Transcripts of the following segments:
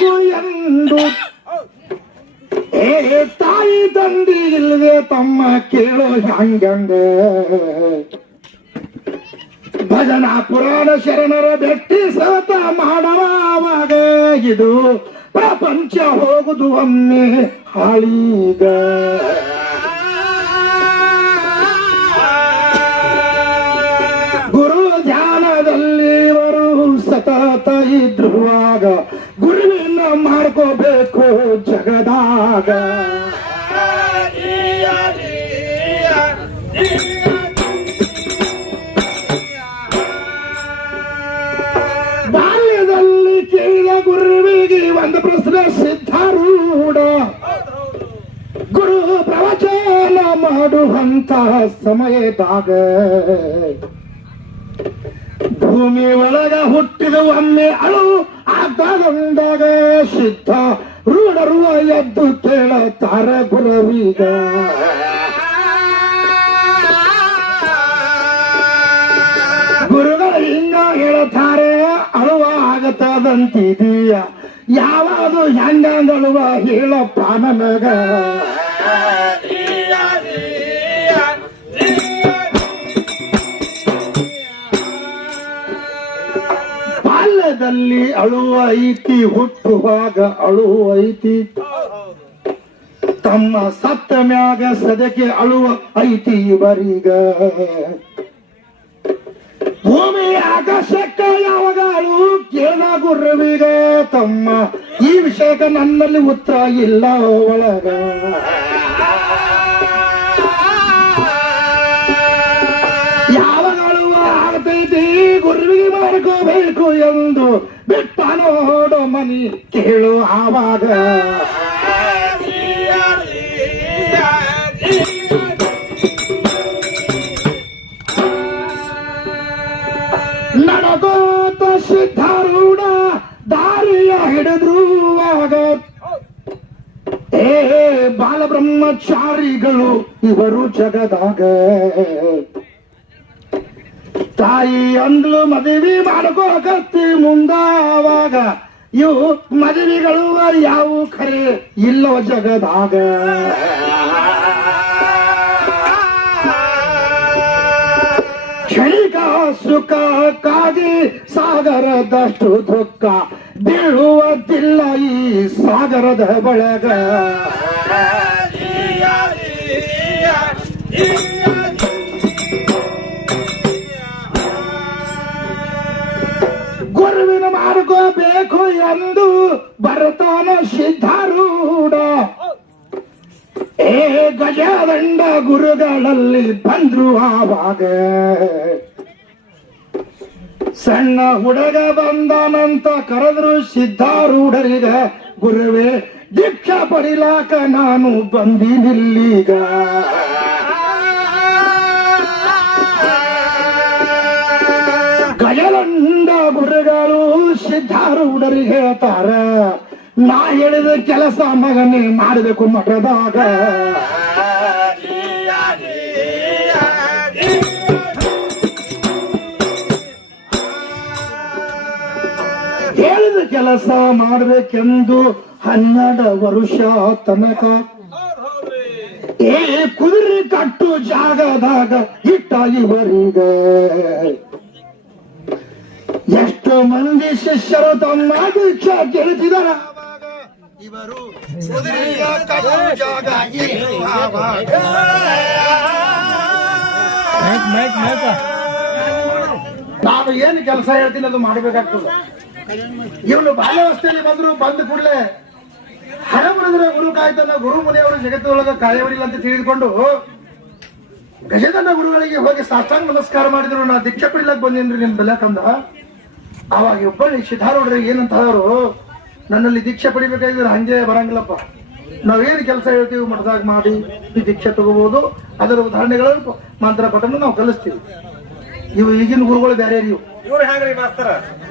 ಬೇಕು ಎಂದು ಏ ತಾಯಿ ತಂದಿ ಇಲ್ಲದೆ ತಮ್ಮ ಕೇಳೋ ಹಂಗಂಗ ಭಜನಾ ಪುರಾಣ ಶರಣರ ಬೆಟ್ಟಿ ಸತ ಮಾಡವಾಗ ಇದು ಪ್ರಪಂಚ ಹೋಗುದು ಒಮ್ಮೆ ಹಾಳೀಗ. ಗುರು ಧ್ಯಾನದಲ್ಲಿ ಇವರು ಸತತ ಇದ್ರುವಾಗ ಗುರುವಿನ ಮಾಡ್ಕೋಬೇಕು ಜಗದಾಗ. ಬಾಲ್ಯದಲ್ಲಿ ಕೇಳಿದ ಗುರುವಿಗೆ ಒಂದು ಪ್ರಶ್ನೆ ಸಿದ್ಧಾರೂಢ ಗುರು ಪ್ರವಚನ ಮಾಡುವಂತ ಸಮಯದಾಗ ಭೂಮಿ ಒಳಗ ಹುಟ್ಟಿದ ಒಮ್ಮೆ ಅಳು ಆಗ್ತದಂದಾಗ ಸಿದ್ಧ. ರೂಢರು ಎದ್ದು ಕೇಳತಾರ ಗುರುವೀಗ. ಗುರುಗಳು ಹಿಂಗ ಹೇಳ್ತಾರೆ, ಅಳುವ ಆಗತ್ತದಂತಿದೀಯ ಯಾವುದು ಹೆಂಗಂದಳುವ ಹೇಳಪ್ಪ ನನಗ ಬಾಲ್ಯದಲ್ಲಿ ಅಳುವ ಐತಿ ಹುಟ್ಟುವಾಗ ಅಳುವ ಐತಿ. ತಮ್ಮ ಸತ್ತ ಮ್ಯಾಗ ಸದಕ್ಕೆ ಅಳುವ ಐತಿ ಬರೀಗ ಭೂಮಿ ಆಕಾಶಕ್ಕ ಯಾವಾಗ ಅಳು ಕೇಳಾಗುರ್ರವೀಗ ತಮ್ಮ ಈ ವಿಷಯಕ್ಕೆ ನನ್ನಲ್ಲಿ ಉತ್ತರ ಇಲ್ಲ ಒಳಗ. ಗುರುವಿಗೆ ಬೇಕು ಎಂದು ಬೆಟ್ಟ ನೋಡೋ ಮನಿ ಕೇಳು ಆವಾಗ. ನಡಗೋತ ಸಿದ್ಧಾರೂಢ ದಾರಿಯ ಹಿಡಿದ್ರುವಾಗ. ಏ, ಬಾಲಬ್ರಹ್ಮಚಾರಿಗಳು ಇವರು ಜಗದಾಗ. ತಾಯಿ ಅಂದ್ಲು ಮದುವೆ ಮಾಡ್ಕೋಕತ್ತಿ ಮುಂದಾವಾಗ. ಇವು ಮದುವೆಗಳು ಯಾವ ಖರೆ? ಇಲ್ಲೋ ಜಗದಾಗ. ಕ್ಷಣಿಕ ಸುಖಕ್ಕಾಗಿ ಸಾಗರದಷ್ಟು ದುಃಖ. ಬೀಳುವುದಿಲ್ಲ ಈ ಸಾಗರದ ಬಳಗ. ಮಾಡ್ಕೋಬೇಕು ಎಂದು ಬರ್ತಾನ ಸಿದ್ಧಾರೂಢ. ಏ ಗಜದಂಡ ಗುರುಗಳಲ್ಲಿ ಬಂದ್ರು ಆವಾಗ. ಸಣ್ಣ ಹುಡುಗ ಬಂದನಂತ ಕರೆದ್ರು ಸಿದ್ಧಾರೂಢರಿಗ, ಗುರುವೇ, ದೀಕ್ಷಾ ಪಡಿಲಾಕ ನಾನು ಬಂದಿನಿಲ್ಲೀಗ. ಗಜದಂಡ ಗುರುಗಳು ಹುಡರಿ ಹೇಳ್ತಾರ? ನಾ ಹೇಳಿದ ಕೆಲಸ ಮಗನೇ ಮಾಡಬೇಕು ಮಗದಾಗ ಹೇಳಿದ ಕೆಲಸ ಮಾಡಬೇಕೆಂದು ಹನ್ನೆರಡು ವರ್ಷ ತನಕ. ಏ ಕುದುರೆ ಕಟ್ಟು ಜಾಗದಾಗ ಇಟ್ಟ ಇವರೀಗ. ಎಷ್ಟು ಮಂದಿ ಶಿಷ್ಯರು ತಮ್ಮ ದೀಕ್ಷಾ ಕೇಳ್ತಿದಾರ ಇವರು ನಾನು ಏನು ಕೆಲಸ ಹೇಳ್ತೀನಿ ಅದು ಮಾಡಬೇಕಾಗ್ತದೆ. ಇವನು ಬಾಲ್ಯಾವಸ್ಥೆಯಲ್ಲಿ ಬಂದ್ರು ಬಂದ ಕೂಡಲೇ ಹಣ ಬರೆದ್ರೆ ಗುರು ಕಾಯ್ತಾನ ಗುರು ಮುನಿಯವರು ಜಗತ್ತೊಳಗ ಕಾಯವರಿಲ್ಲ ಅಂತ ತಿಳಿದುಕೊಂಡು ಗಜೇಂದ್ರ ಗುರುಗಳಿಗೆ ಹೋಗಿ ಸಾಷ್ಟಾಂಗ ನಮಸ್ಕಾರ ಮಾಡಿದ್ರು. ನಾ ದೀಕ್ಷೆ ಪಡಿಲಕ್ ಬಂದೇನ್ರಿ ನಿಮ್ ಬೆಲಕಂದ ಅವಾಗ ಒಬ್ಬಳಿ ಸಿದ್ಧಾರೂಢರಿಗೆ ಏನಂತ ಅವರು ನನ್ನಲ್ಲಿ ದೀಕ್ಷೆ ಪಡಿಬೇಕಾಗಿದ್ರೆ ಹಂಗೆ ಬರಂಗಿಲ್ಲಪ್ಪ. ನಾವೇನು ಕೆಲಸ ಹೇಳ್ತೀವಿ ಮಠದಾಗ ಮಾಡಿ ಈ ದೀಕ್ಷೆ ತಗೋಬಹುದು ಅದರ ಉದಾಹರಣೆಗಳನ್ನು ಮಂತ್ರ ಪಠನ ನಾವು ಕಲಿಸ್ತೀವಿ. ಇವು ಈಗಿನ ಗುರುಗಳು ಬೇರೆ ನೀವು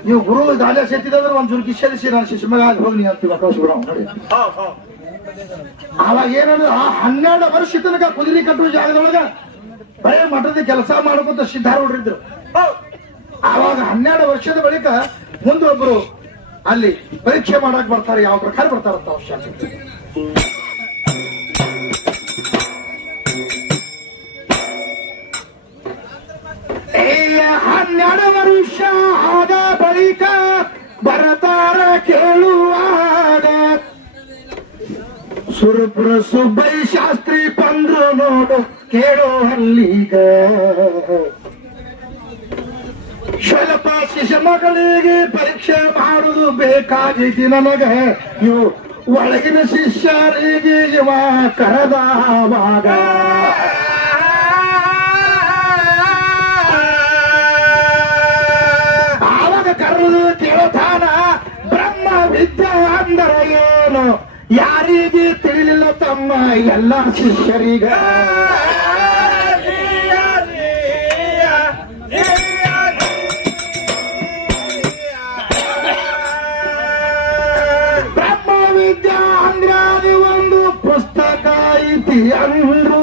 ನೀವು ಗುರು ಗಾಜ ಸೇತಿದ್ರೆ ಒಂದ್ ಚೂರು ಸೇರಿಸಿ ನಾನು ಶಿಶುಮಗ ಹೋಗಿ ನೀವು ಅಂತೀವಿ ಹೌದ್ ಹೌದ್ ಅವಾಗ ಏನಂದ್ರೆ ಆ ಹನ್ನೆರಡು ವರ್ಷ ತನಕ ಕುದುರೆ ಕಟ್ಟುವ ಜಾಗದೊಳಗ ಬರೇ ಮಠದ ಕೆಲಸ ಮಾಡ್ಕೊಂತ ಸಿದ್ಧಾರೂಢರಿದ್ರು. ಆವಾಗ ಹನ್ನೆರಡು ವರ್ಷದ ಬಳಿಕ ಮುಂದೊಬ್ರು ಅಲ್ಲಿ ಪರೀಕ್ಷೆ ಮಾಡಕ್ ಬರ್ತಾರೆ, ಯಾವ ಪ್ರಕಾರ ಬರ್ತಾರಂತ ಏಯ ಹನ್ನೆರಡು ವರ್ಷ ಆದ ಬಳಿಕ ಬರತಾರ ಕೇಳುವಾಗ ಸುರಪುರ ಶಾಸ್ತ್ರಿ ಬಂದ್ರು ನೋಡು, ಕೇಳೋ ಅಲ್ಲಿಗ. ಸ್ವಲ್ಪ ಶಿಶು ಮಗಳಿಗೆ ಪರೀಕ್ಷೆ ಮಾಡುದು ಬೇಕಾಗೈತಿ ನಮಗೆ ನೀವು ಒಳಗಿನ ಶಿಷ್ಯರಿಗೆ ಇವ ಕರೆದವಾಗ. ಆವಾಗ ಕರೆದು ಕೇಳತಾನ ಬ್ರಹ್ಮ ವಿದ್ಯೆ ಅಂದರ ಏನು? ಯಾರಿಗೆ ತಿಳಿಲಿಲ್ಲ ತಮ್ಮ ಎಲ್ಲ ಶಿಷ್ಯರಿಗ? ಅಂದ್ರು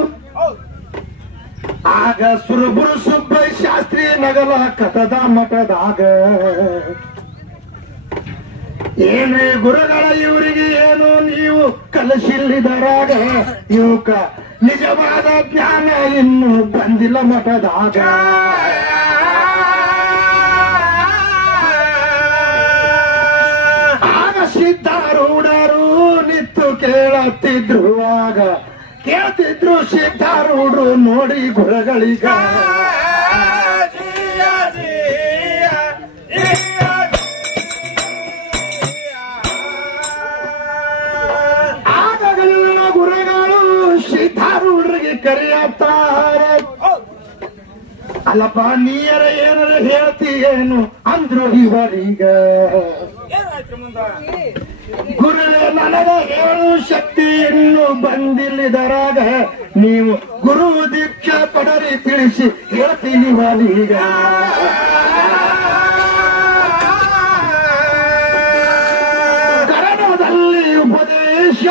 ಆಗ ಸುರಬುರು ಸುಬ್ಬೈ ಶಾಸ್ತ್ರಿ ನಗಲ ಕಥದ ಮಠದಾಗ, ಏನೇ ಗುರುಗಳ ಇವರಿಗೆ ಏನು ನೀವು ಕಲಸಿಲ್ಲಿದರಾಗ ಇವಕ ನಿಜವಾದ ಜ್ಞಾನ ಇನ್ನು ಬಂದಿಲ್ಲ ಮಠದಾಗ. ಆಗ ಸಿದ್ಧಾರೂಢರು ನಿತ್ತು ಕೇಳುತ್ತಿದ್ರು ಆಗ. ಕೇಳ್ತಿದ್ರು ಸಿದ್ಧಾರೂಢರು ನೋಡಿ ಗುರುಗಳಿಗ. ಆಗ ಗಲ್ಲಿನ ಗುರುಗಳು ಸಿದ್ಧಾರೂಢರಿಗೆ ಕರೆಯುತ್ತಾರೆ ಅಲ್ಲಪ್ಪ, ನೀಯರ ಏನಾರ ಹೇಳ್ತೀಯೇನು ಅಂದ್ರು ಇವರೀಗ. ಗುರುವೇ ನನಗ ಹೇಳು ಶಕ್ತಿಯನ್ನು ಬಂದಿಲ್ಲದರಾಗ ನೀವು ಗುರು ದೀಕ್ಷಾ ಪಡರಿ ತಿಳಿಸಿ, ಹೇಳ್ತೀನಿ ಈಗ. ಕನ್ನಡದಲ್ಲಿ ಉಪದೇಶ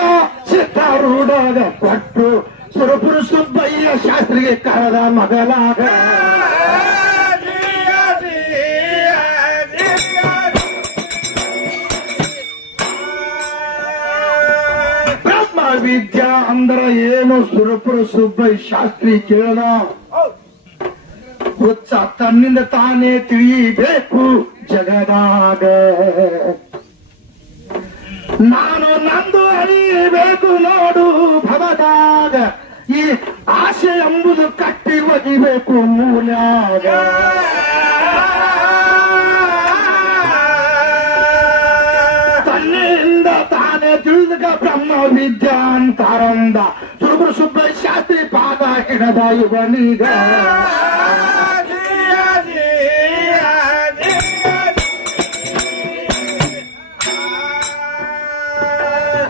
ಸಿದ್ಧಾರೂಢಾಗ ಕೊಟ್ಟು ಸುರಪುರ ಸುಬ್ಬಯ್ಯ ಶಾಸ್ತ್ರಿಗೆ ಕರದ ಮಗಲಾಗ ವಿದ್ಯಾ ಅಂದ್ರ ಏನು ಸುರಪುರ ಸುಬ್ಬಯ್ಯ ಶಾಸ್ತ್ರಿ ಕೇಳದ? ಹುಚ್ಚ ತನ್ನಿಂದ ತಾನೇ ತಿಳಿಯಬೇಕು ಜಗದಾಗ ನಾನು ನಂದು ಅರಿಯಬೇಕು ನೋಡು ಭವದಾಗ. ಈ ಆಸೆ ಎಂಬುದು ಕಟ್ಟಿ ಒಗಿಬೇಕು ಮೂಲ್ಯಾಗ. ತಾನೇ ತಿಳಿದ ಬ್ರಹ್ಮ ವಿದ್ಯಾ ಅಂತಾರಂದ. ಸುರಗುರು ಸುಬ್ಬ ಶಾಸ್ತ್ರಿ ಪಾದ ಹಿಡದ ಯುವನೀಗ.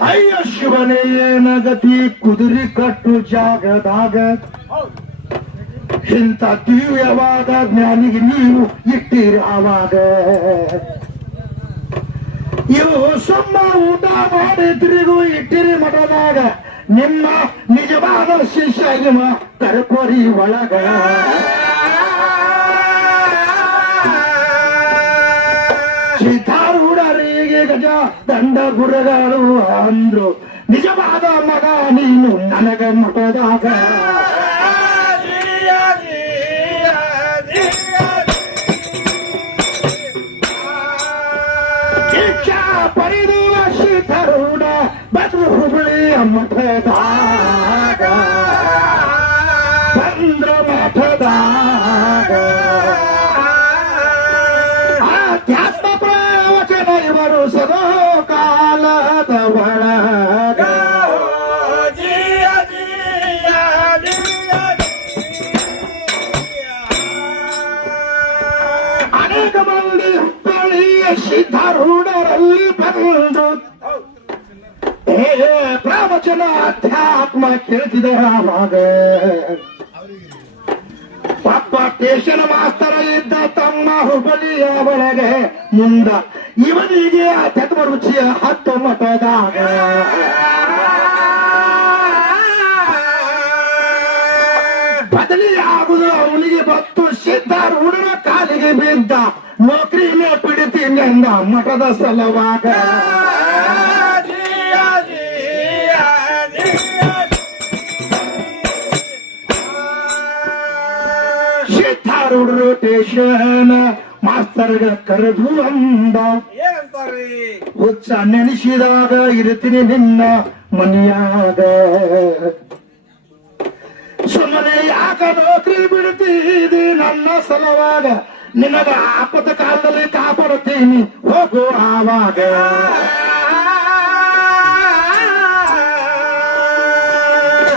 ಅಯ್ಯ ಶಿವನೇನ ಗತಿ ಕುದುರೆ ಕಟ್ಟು ಜಾಗದಾಗ. ಇಂಥ ದಿವ್ಯವಾದ ಜ್ಞಾನಿಗೆ ನೀವು ಇಟ್ಟಿರಿ ಆವಾಗ. ಇವು ಸುಮ್ಮ ಊಟ ಮಾಡಿ ತಿರುಗು ಇಟ್ಟಿರಿ ಮಠದಾಗ. ನಿಮ್ಮ ನಿಜವಾದ ಶಿಷ್ಯ ನಿಮ್ಮ ಕರ್ಕೋರಿ ಒಳಗ. ಸಿದ್ಧಾರೂಢರಿಗೆ ಗಜ ದಂಡ ಗುರುಗಳು ಅಂದ್ರು. ನಿಜವಾದ ಮಗ ನೀನು ನನಗ ಮಠದಾಗ. ಪಡೆದು ಸಿದ್ಧಾರೂಢ ಬದ್ರು ಹುಬ್ಬಳ್ಳಿಯ ಮಠದಾಗ ಚಂದ್ರ ಬಂದು ಏ ಪ್ರವಚನ ಅಧ್ಯಾತ್ಮ ಕೇಳ್ತಿದೆ ಆವಾಗ ಪಾಪ ಟೇಷನ್ ಮಾಸ್ತರ ಇದ್ದ ತಮ್ಮ ಹುಬ್ಬಳ್ಳಿಯ ಒಳಗೆ ಮುಂದ ಇವನಿಗೆ ಅತ್ಯಂತ ರುಚಿಯ ಹತ್ತು ಮಠದಾಗ ಬದಲಿ ಆಗುದು ಅವನಿಗೆ ಬತ್ತು ಸಿದ್ಧಾರೂಢನ ಕಾಲಿಗೆ ಬಿದ್ದ. ನೌಕರಿ ಸೀಮೆ ಪಿಡಿತೀನಿ ಅಂದ ಮಠದ ಸಲುವಾಗ. ಸಿದ್ಧಾರೂಢರು ಟೇಷನ್ ಮಾಸ್ತರ್ಗ ಕರೆದು ಅಂದ. ಹುಚ್ಚ ನೆನೆಸಿದಾಗ ಇರ್ತೀನಿ ನಿನ್ನ ಮನೆಯಾಗ. ಸುಮ್ಮನೆ ಯಾಕ ನೌಕರಿ ಬಿಡ್ತೀದಿ ನನ್ನ ಸಲುವಾಗ? ನಿನಗ ಆಪದ ಕಾಲದಲ್ಲಿ ಕಾಪಾಡುತ್ತೇನೆ. ಹೋಗು ಆವಾಗ.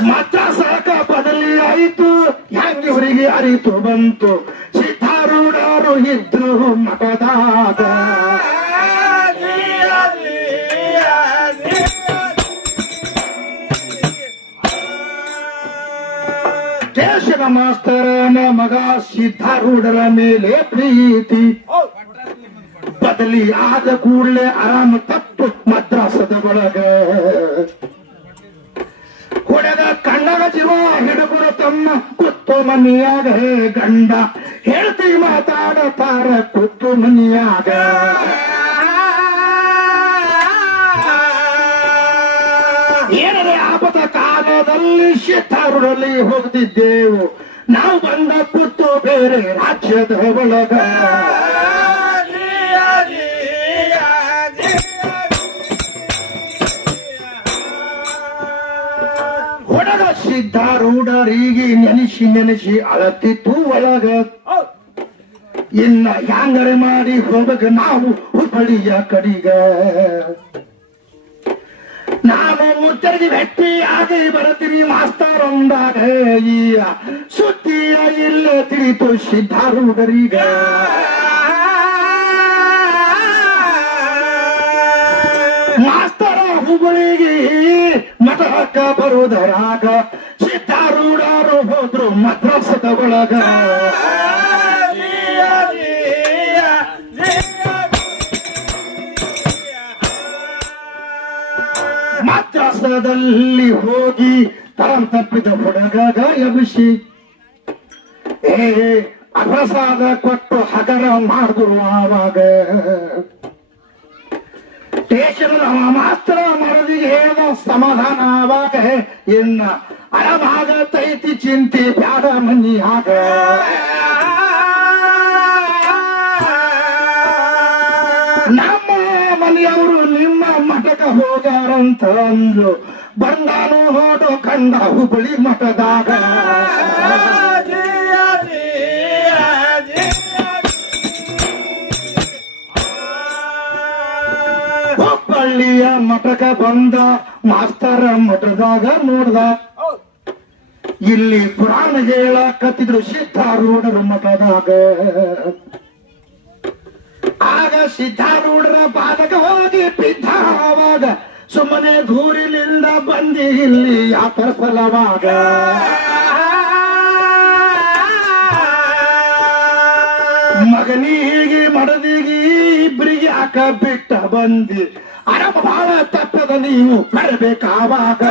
ಮತ್ತ ಸಾಕ ಬದಲಿ ಆಯಿತು. ಇವರಿಗೆ ಅರಿತು ಬಂತು. ಸಿದ್ಧಾರೂಢರು ಇದ್ರು ಮಠದಾಗ. ಮಾಸ್ತರನ ಮಗ ಸಿದ್ಧಾರೂಢರ ಮೇಲೆ ಪ್ರೀತಿ. ಬದಲಿ ಆದ ಕೂಡಲೇ ಆರಾಮ ತಪ್ಪು ಮದ್ರಾಸದ ಒಳಗ. ಕೊಡದ ಕಣ್ಣಗ ಜೀವ, ಹಿಡುಗರು ತಮ್ಮ ಕುತ್ತು ಮನಿಯಾಗ ಹೇ ಗಂಡ. ಹೇಳ್ತಿ ಮಾತಾಡತಾರ ಕುತ್ತು ಮನಿಯಾಗ. ಆಪದ ಕಾಲದಲ್ಲಿ ಸಿದ್ಧಾರೂಢರಲ್ಲಿ ಹೋಗ್ತಿದ್ದೆವು. ನಾವು ಬಂದ ಕೂತು ಬೇರೆ ರಾಜ್ಯದ ಒಳಗ. ಹೊಡೆದ ಸಿದ್ಧಾರೂಢರಿಗೆ ನೆನೆಸಿ ನೆನೆಸಿ ಅಳತಿತ್ತು ಒಳಗ. ಇನ್ನ ಯಾಂಗರೆ ಮಾಡಿ ಹೋಗಕ್ಕೆ ನಾವು ಹುಬ್ಬಳ್ಳಿಯ ಕಡಿಗ. ನಾನು ಮುತ್ತರಿಗೆ ಭೇಟಿಯಾಗಿ ಬರ್ತೀನಿ ಮಾಸ್ತರ್ ಅಂದಾಗ ಈ ಸುದ್ದಿಯ ಇಲ್ಲ ತಿಳಿತು ಸಿದ್ಧಾರೂಢರೀಗ. ಮಾಸ್ತರ ಹುಬ್ಬಳ್ಳಿಗೆ ಮಠಕ್ಕ ಬರುವುದರಾಗ ಸಿದ್ಧಾರೂಢರು ಹೋದ್ರು ಮದ್ರಾಸದ ಒಳಗ. ಮದ್ರಾಸದಲ್ಲಿ ಹೋಗಿ ತರಂ ತಪ್ಪಿದ ಹೊಡಗಾಗ ಎಬಿಸಿ ಏ ಅಪ್ರಸಾದ ಕೊಟ್ಟು ಹಗರ ಮಾಡಿದ್ರು ಆವಾಗ. ಸ್ಟೇಷನ್ ಮಾತ್ರ ಮರದಿಗೆ ಹೇಳಿದ ಸಮಾಧಾನ ಆವಾಗ ಇನ್ನ ಅಳಭಾಗ ತೈತಿ ಚಿಂತೆ ಬ್ಯಾಡ ಮನಿ ಆಗ. ನಮ್ಮ ಮನೆಯವರು ನಿಮ್ಮ ಮಠಕ ಹೋಗಾರಂತ ಅಂದ್ರು. ಬಂದಾನು ಹೋಟು ಕಂಡ ಹುಬ್ಬಳ್ಳಿ ಮಠದಾಗ. ಹುಬ್ಬಳ್ಳಿಯ ಮಠಕ ಬಂದ ಮಾಸ್ತರ ಮಠದಾಗ ನೋಡ್ದ. ಇಲ್ಲಿ ಪುರಾಣ ಹೇಳಕತ್ತಿದ್ರು ಸಿದ್ಧಾರೂಢರ ಮಠದಾಗ. ಸಿದ್ಧಾರೂಢರ ಪಾದಕ ಹೋಗಿ ಬಿದ್ದ ಆವಾಗ ಸುಮ್ಮನೆ ದೂರಿನಿಂದ ಬಂದಿ ಇಲ್ಲಿ ಯಾತರ ಫಲವಾಗ. ಮಗನಿಗೆ ಮಡದಿಗೆ ಇಬ್ಬರಿಗೆ ಯಾಕ ಬಿಟ್ಟ ಬಂದಿ. ಅರಮ ಬಹಳ ತಪ್ಪದ ನೀವು ಬರಬೇಕಾವಾಗ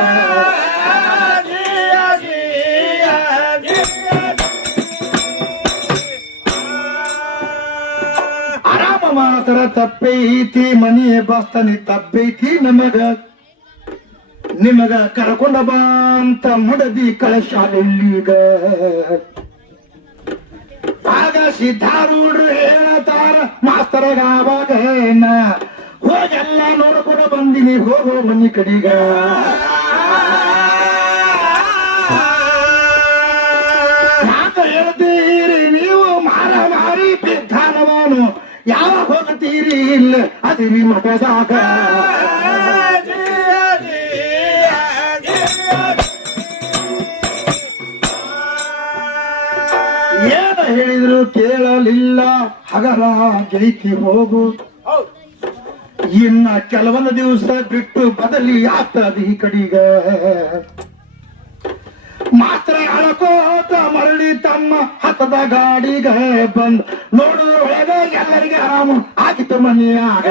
ಮಾತ್ರ ತಪ್ಪೈತಿ ಮನಿ ಬಸ್ತನಿ ತಪ್ಪೈತಿ ನಮಗ. ನಿಮಗ ಕರ್ಕೊಂಡ ಬಾ ಅಂತ ಮುಡದಿ ಕಳಶಾಲೆಲ್ಲೀಗ ಆಗ ಸಿದ್ಧಾರೂಢರು ಹೇಳತಾರ ಮಾಸ್ತರಗ ಆವಾಗ ಏನ? ಹೋಗೆಲ್ಲ ನೋಡ್ಕೊಂಡ ಬಂದಿನಿ, ಹೋಗೋ ಮನಿ ಕಡಿಗ ಯಾಕ ಹೇಳ್ತೀರಿ ನೀವು ಮಾರ ಮಾರಿ ಯಾವಾಗ ಹೋಗ್ತೀರಿ ಇಲ್ಲ ಅದಿರಿ ಮಠದಾಗ ಏನ ಹೇಳಿದ್ರು ಕೇಳಲಿಲ್ಲ, ಹಗಲ ಜೈತಿ ಹೋಗು. ಇನ್ನ ಕೆಲವೊಂದು ದಿವಸ ಬಿಟ್ಟು ಬದಲಿ ಆಗ್ತದೆ ಈ ಕಡಿಗ. ಮಾತ್ರ ಮರಳಿ ತಮ್ಮ ಹತ್ತದ ಗಾಡಿಗೆ ಬಂದ್. ನೋಡುವುದೊಳಗ ಎಲ್ಲರಿಗೆ ಆರಾಮ. ಆಗಿತ್ತು ಮನೆಯಾಗ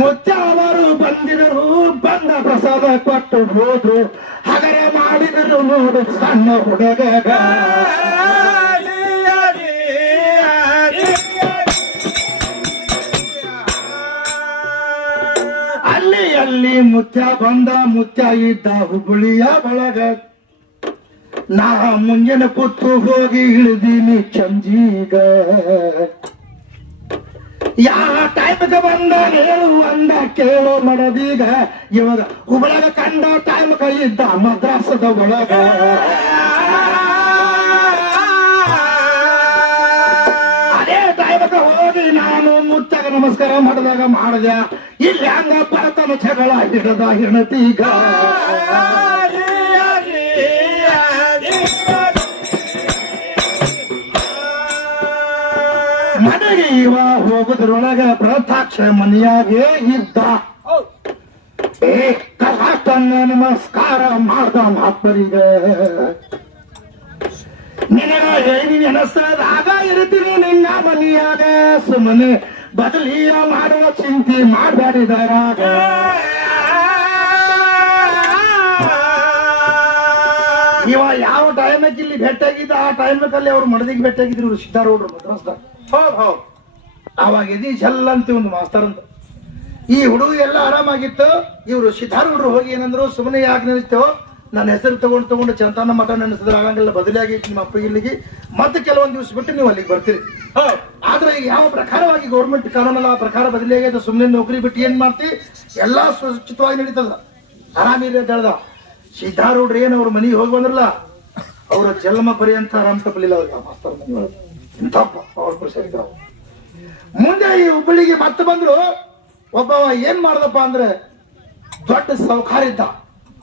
ಮುಚ್ಚಾವರು ಬಂದಿದರು ಬಂದ ಪ್ರಸಾದ ಕೊಟ್ಟು ಹೋದ್ರು. ಹಗರ ಮಾಡಿದರು ನೋಡು, ಸಣ್ಣ ಹುಡುಗ ಅಲ್ಲಿ ಮುತ್ಯ ಬಂದ ಮುತ್ಯ ಇದ್ದ ಹುಬ್ಬಳ್ಳಿಯ ಬಳಗ. ನಾ ಮುಂಜಾನೆ ಕೂತು ಹೋಗಿ ಇಳಿದೀನಿ ಚಂಜೀಗ ಯಾವ ಟೈಮ್ಗೆ ಬಂದ ಹೇಳು ಅಂದ ಕೇಳೋ ಮಡದೀಗ. ಇವಾಗ ಹುಬ್ಬಳಗ ಕಂಡ ಟೈಮ್ ಕೈ ಇದ್ದ ಮದ್ರಾಸದ ಒಳಗ. ನಮಸ್ಕಾರ ಮಾಡಿದಾಗ ಮಾಡಿದ. ಇಲ್ಲಿ ಹಂಗ ಬರತನ ಜಗಳ ಹಿಡದ ಹೆಣತೀಗ ಮನೆಗೆ ಇವ ಹೋಗುದ್ರೊಳಗ ಪ್ರತಾಕ್ಷ ಮನೆಯಾಗೆ ಇದ್ದ. ಕಲಾಷ್ಟನ್ನ ನಮಸ್ಕಾರ ಮಾಡ್ದ ಮಾತ್ಮರಿಗ. ನಿನಗ ಹೇಳಿ ನೆನಸದಾಗ ಇರ್ತೀನಿ ನಿನ್ನ ಮನೆಯಾಗ. ಸುಮ್ಮನೆ ಬದಲಿಯ ಮಾಡುವ ಚಿಂತೆ ಮಾಡಬೇಡಿದರಾಗ ಇವ ಯಾವ ಟೈಮಕ್ಕೆ ಇಲ್ಲಿ ಭೇಟಿಯಾಗಿದ್ದ ಆ ಟೈಮಕ್ಕಲ್ಲಿ ಅವ್ರು ಮಡದಿಗೆ ಭೇಟಿಯಾಗಿದ್ರು ಇವ್ರು ಸಿದ್ಧಾರೂಢರು ಮದ್ರಾಸ್ದಾಗ ಹೌದು ಹೌದು ಅವಾಗ ಇದೀ ಜಲ್ ಅಂತ ಒಂದು ಮಾಸ್ತರ್ ಅಂತ. ಈ ಹುಡುಗ ಎಲ್ಲ ಆರಾಮಾಗಿತ್ತು. ಇವರು ಸಿದ್ಧಾರೂಢರು ಹೋಗಿ ಏನಂದ್ರು ಸುಮ್ಮನೆ ಯಾಕೆ ನೆನೆಸ್ತೇವ ನನ್ನ ಹೆಸರು ತಗೊಂಡು ತಗೊಂಡು ಚಂತಾನ ಮಠ ನೆನೆಸಿದ್ರೆ ಆಗಂಗಿಲ್ಲ ಬದಲಾಗಿ ನಿಮ್ಮ ಅಪ್ಪ ಇಲ್ಲಿಗೆ. ಮತ್ತೆ ಕೆಲವೊಂದು ದಿವಸ ಬಿಟ್ಟು ನೀವು ಅಲ್ಲಿಗೆ ಬರ್ತೀರಿ. ಆದ್ರೆ ಯಾವ ಪ್ರಕಾರವಾಗಿ ಗೌರ್ಮೆಂಟ್ ಕಾನೂನಲ್ಲ ಆ ಪ್ರಕಾರ ಬದಲಿಯಾಗೈತೆ ಸುಮ್ಮನೆ ನೌಕರಿ ಬಿಟ್ಟು ಏನ್ ಮಾಡ್ತಿ? ಎಲ್ಲಾ ಸುರಕ್ಷಿತವಾಗಿ ನಡೀತದ. ಆರಾಮಿರಿ ಅಂತ ಹೇಳ್ದ. ಸಿದ್ಧಾರೂಢರು ಏನು ಅವ್ರ ಮನೆಗೆ ಹೋಗಿ ಬಂದ್ರಲ್ಲ, ಅವರ ಜನ್ಮ ಪರ್ಯಂತ ಆರಾಮ್ ತಪ್ಪಲಿಲ್ಲ ಅವ್ರಿಗೆ. ಮುಂದೆ ಈ ಹುಬ್ಬಳ್ಳಿಗೆ ಮತ್ತೆ ಬಂದ್ರು, ಒಬ್ಬವ ಏನ್ ಮಾಡ್ದಪ್ಪ ಅಂದ್ರೆ ದೊಡ್ಡ ಸೌಕಾರ ಇದ್ದ.